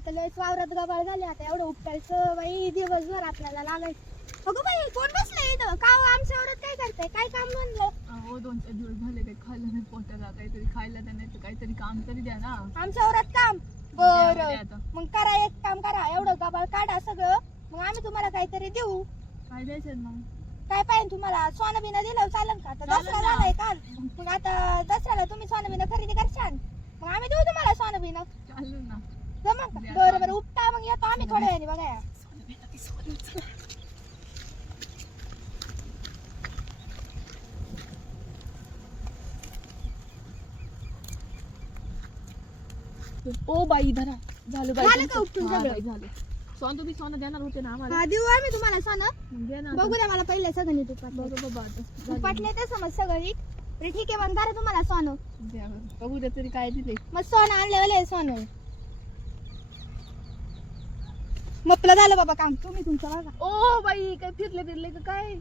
आता लयच वावरात गबाळ झाले, आता एवढं उपटायचं बाई दिवसभर आपल्याला लागायचं. अगं बाई कोण बसलंय इथं? का हो आमच्या वावरात काय करताय? काय काम म्हणलं? अहो 2-4 दिवस झाले काही खाल्लं नाही पोटाला, काहीतरी खायला द्या, नाही तर काहीतरी काम तरी द्या ना. आमच्या वावरात काम? द्या बरं आता. मग करा, एक काम करा, एवढं गबाळ काढा सगळं, मग आम्ही तुम्हाला काहीतरी देऊ. काय द्यायचं मग? काय पाहिजे तुम्हाला? सोनं बिनं दिलं चालेल का? आता चालेल दसरा ना. झालाय काल, मग आता दसऱ्याला तुम्ही सोनं बिनं खरेदी करशाल, मग आम्ही देऊ तुम्हाला सोनं बिनं. चालेल ना. जमा का? द्या, बरं चालेल. बरं उपटा, मग येतो आम्ही थोड्या वेळाने बघा. ओ बाई धरा. झालं बाई झालं तुमचं? का उपटून हा, सगळं? बाई, झालं. सोनं तुम्ही सोनं देणार होते ना आम्हाला. हा देऊ आम्ही तुम्हाला सोनं. मग द्या ना. बघू द्या मला पहिले सगळं नीट बघू बाबा आता. उपटले तर समज सगळं नीट. बरं ठीक आहे, मग करा तुम्हाला सोनं. द्या बरं. बघू द्या तरी काय दिले. मग सोनं आणले सोनं. मपलं झालं बाबा काम, तुम्ही तुमचं बघा. ओ बाई काय फिरले का काय?